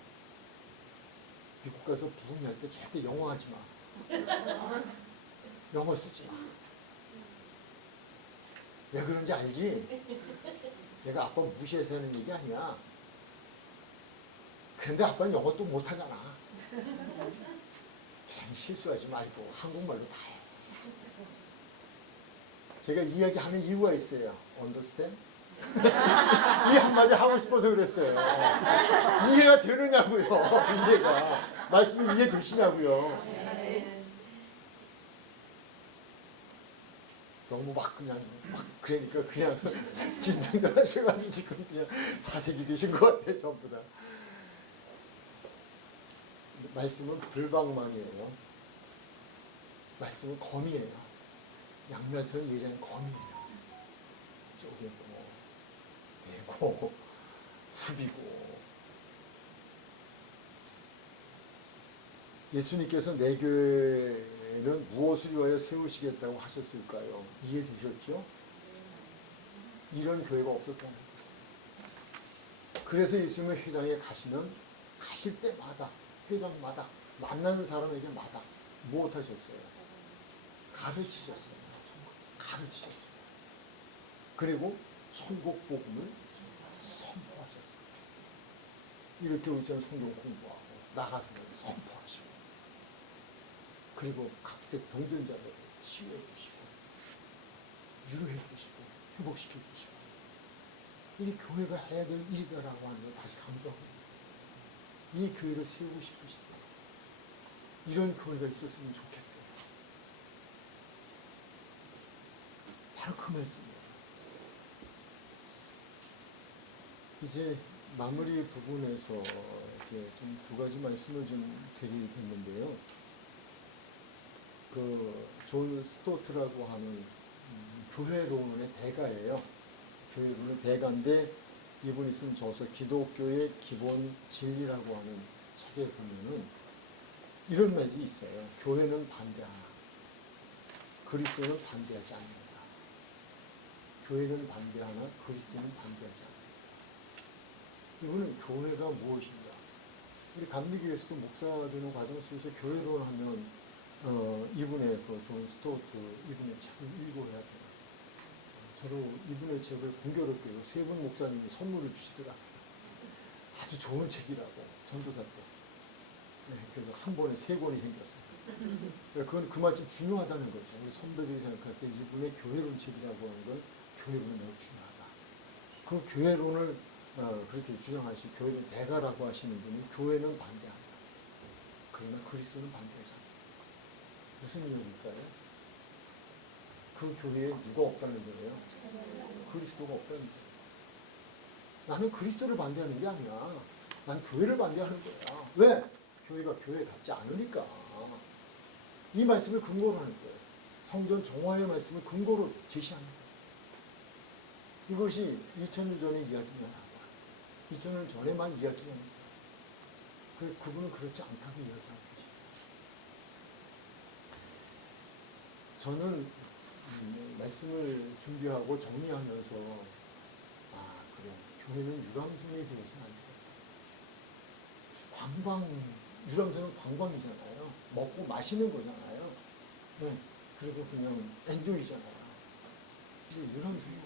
미국 가서 부흥할 때 절대 영어 하지 마. 영어 쓰지 마. 왜 그런지 알지? 내가 아빠 무시해서 하는 얘기 아니야. 근데 아빠는 영어 또 못하잖아. 괜히 실수하지 말고 한국말로 다 해. 제가 이야기하는 이유가 있어요. Understand? 이 한마디 하고 싶어서 그랬어요. 이해가 되느냐고요. 이해가. 말씀이 이해되시냐고요. 너무 막 그냥 막 그러니까 그냥 긴장을 하셔가지고 지금 그냥 사색이 되신 것 같아요. 전부 다. 말씀은 불방망이에요. 말씀은 검이에요. 양면서 예리한 검이에요. 쪼개고 베고 후비고. 예수님께서 내 교회는 무엇을 위하여 세우시겠다고 하셨을까요? 이해되셨죠? 이런 교회가 없었다는 거예요. 그래서 예수님은 회당에 가시면 가실 때마다 회당마다 만나는 사람에게마다 무엇 하셨어요? 가르치셨어요. 가르치셨어요. 그리고 천국 복음을 선포하셨어요. 이렇게 우리처럼 성경 공부하고 나가서 선포하시고 그리고 각색 병든 자를 치유해 주시고 위로해 주시고 회복시켜 주시고 이게 교회가 해야 될 일이다라고 하는 걸 다시 강조하고 이 교회를 세우고 싶으시다. 이런 교회가 있었으면 좋겠다. 바로 그 말씀이에요. 이제 마무리 부분에서 이렇게 좀 두 가지 말씀을 좀 드리겠는데요. 그 존 스토트라고 하는 교회론의 대가예요. 교회론의 대가인데 이분이 쓴 저서 기독교의 기본 진리라고 하는 책에 보면은 이런 말이 있어요. 교회는 반대하나 그리스도는 반대하지 않는다. 교회는 반대하나 그리스도는 반대하지 않는다. 이거는 교회가 무엇인가? 우리 감리교에서도 목사 되는 과정 속에서 교회론 하면 이분의 그 존 스토트 이분의 책을 읽어야 돼요. 저도 이분의 책을 공교롭게요. 세 분 목사님이 선물을 주시더라고요. 아주 좋은 책이라고 전도사 때. 네, 그래서 한 번에 세 권이 생겼어요. 그건 그만큼 중요하다는 거죠. 우리 선배들이 생각할 때 이분의 교회론 책이라고 하는 건 교회론이 매우 중요하다. 그 교회론을 그렇게 주장하시고 교회는 대가라고 하시는 분이 교회는 반대한다. 그러나 그리스도는 반대하지 않는다. 무슨 이유일까요? 그 교회에 누가 없다는 거예요? 그리스도가 없다는 거예요. 나는 그리스도를 반대하는 게 아니라 난 교회를 반대하는 거야. 왜? 교회가 교회답지 않으니까. 이 말씀을 근거로 하는 거예요. 성전 정화의 말씀을 근거로 제시하는 거예요. 이것이 2000년 전의 이야기가 아니라 2000년 전에만 이야기하는 거예요. 그분은 그렇지 않다고 이야기하는 것입니다. 저는 말씀을 준비하고 정리하면서 그래, 교회는 유람선이 되어서는 안 되겠다. 유람선은 관광이잖아요. 먹고 마시는 거잖아요. 네, 그리고 그냥 엔조이잖아요. 근데 유람선이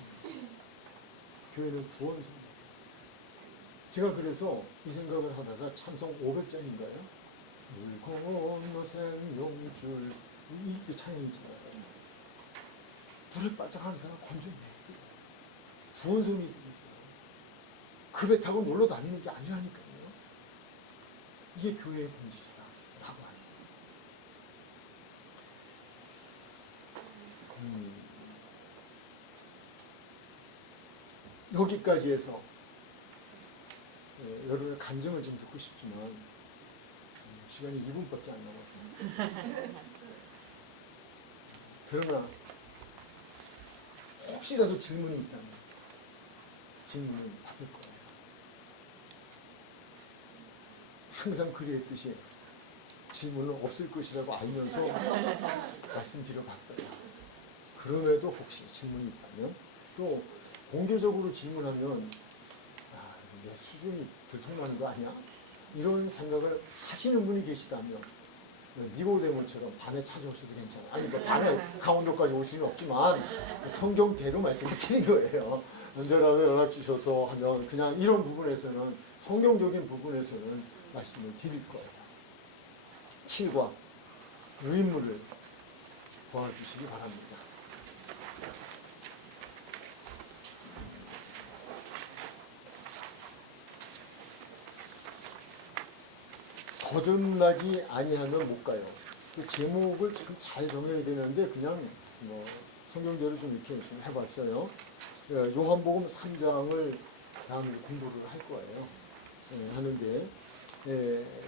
교회는 구원선. 제가 그래서 이 생각을 하다가 찬송 500장인가요? 물 건너 생명줄 이 찬양 있잖아요. 물에 빠져가는 사람 건져내. 구원선이 그 배 타고 놀러 다니는 게 아니라니까요. 이게 교회의 본질이다 라고 합니다. 여기까지 해서 여러분의 간증을 좀 듣고 싶지만 시간이 2분밖에 안 남았습니다. 그러나 혹시라도 질문이 있다면 질문을 받을 거예요. 항상 그리했듯이 질문은 없을 것이라고 알면서 말씀드려봤어요. 그럼에도 혹시 질문이 있다면 또 공개적으로 질문하면 내 수준이 들통나는 거 아니야? 이런 생각을 하시는 분이 계시다면 니고데모처럼 밤에 찾아오셔도 괜찮아요. 아니 밤에 강원도까지 올 수는 없지만 성경대로 말씀을 드린 거예요. 언제라도 연락 주셔서 하면 그냥 이런 부분에서는 성경적인 부분에서는 말씀을 드릴 거예요. 7과 유인물을 도와주시기 바랍니다. 거듭나지 아니하면 못 가요. 그 제목을 참 잘 정해야 되는데 그냥 성경대로 좀 이렇게 좀 해봤어요. 요한복음 3장을 다음에 공부를 할 거예요. 하는데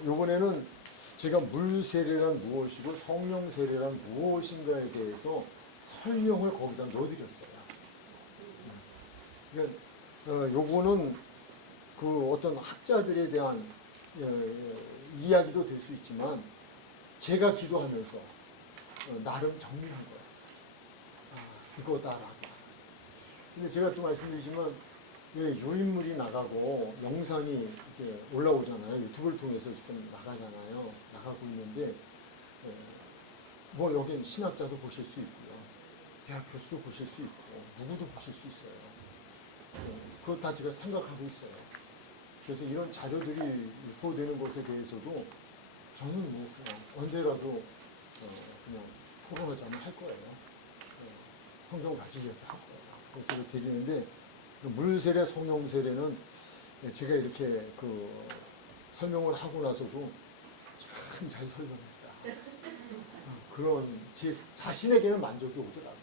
요번에는 제가 물 세례란 무엇이고 성령 세례란 무엇인가에 대해서 설명을 거기다 넣어드렸어요. 그러니까 요거는 그 어떤 학자들에 대한 이야기도 될 수 있지만 제가 기도하면서 나름 정리한 거예요. 이거다라고. 근데 제가 또 말씀드리지만 유인물이 나가고 영상이 이렇게 올라오잖아요. 유튜브를 통해서 지금 나가잖아요. 나가고 있는데 여기 신학자도 보실 수 있고요. 대학 교수도 보실 수 있고 누구도 보실 수 있어요. 그거 다 제가 생각하고 있어요. 그래서 이런 자료들이 유포되는 것에 대해서도 저는 그냥 언제라도 그냥 토론하자면 할 거예요. 성경 가지고 이렇게 할 거예요. 그래서 이렇게 드리는데 물세례, 성령세례는 제가 이렇게 설명을 하고 나서도 참 잘 설명했다. 그런 제 자신에게는 만족이 오더라고요.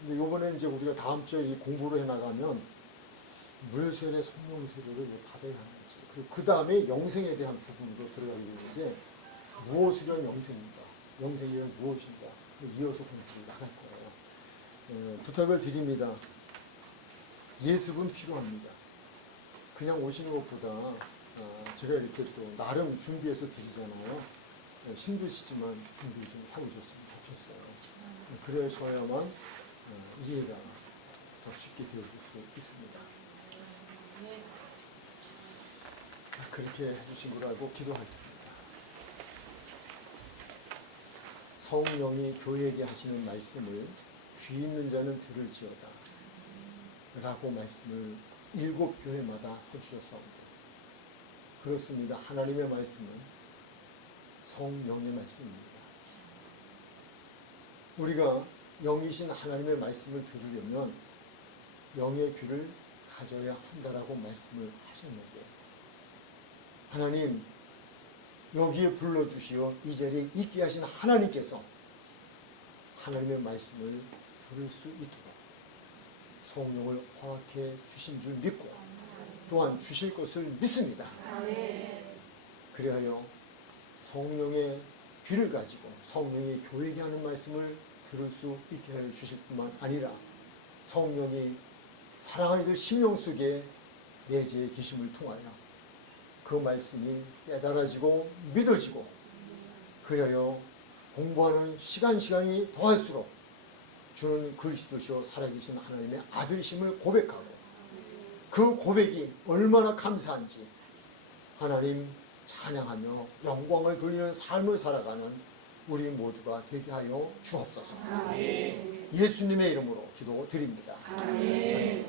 근데 요번에 이제 우리가 다음 주에 이 공부를 해나가면 물세례, 성령세례를 받아야 하는 거지. 그리고 그 다음에 영생에 대한 부분으로 들어가게 되는데 무엇이란 영생인가? 영생이란 무엇인가? 이어서 공부를 나갈 거예요. 부탁을 드립니다. 예습은 필요합니다. 그냥 오시는 것보다 제가 이렇게 또 나름 준비해서 드리잖아요. 힘드시지만 준비 좀 해오셨으면 좋겠어요. 그래서야만 이해가 더 쉽게 되어질 수 있습니다. 그렇게 해주신 걸 알고 기도하겠습니다. 성령이 교회에게 하시는 말씀을 귀 있는 자는 들을지어다 라고 말씀을 7교회마다 해주셨사옵니다. 그렇습니다. 하나님의 말씀은 성령의 말씀입니다. 우리가 영이신 하나님의 말씀을 들으려면 영의 귀를 가져야 한다라고 말씀을 하셨는데 하나님 여기에 불러주시어 이 자리에 있게 하신 하나님께서 하나님의 말씀을 들을 수 있도록 성령을 허락해 주신 줄 믿고 또한 주실 것을 믿습니다. 그리하여 성령의 귀를 가지고 성령이 교회에게 하는 말씀을 들을 수 있게 해 주실 뿐만 아니라 성령이 사랑하는 그 심령 속에 내재해 계심을 통하여 그 말씀이 깨달아지고 믿어지고 그리하여 공부하는 시간이 더할수록 주는 그리스도시요 살아계신 하나님의 아들이심을 고백하고 그 고백이 얼마나 감사한지 하나님 찬양하며 영광을 돌리는 삶을 살아가는 우리 모두가 되게 하여 주옵소서. 예수님의 이름으로 기도드립니다. 아멘.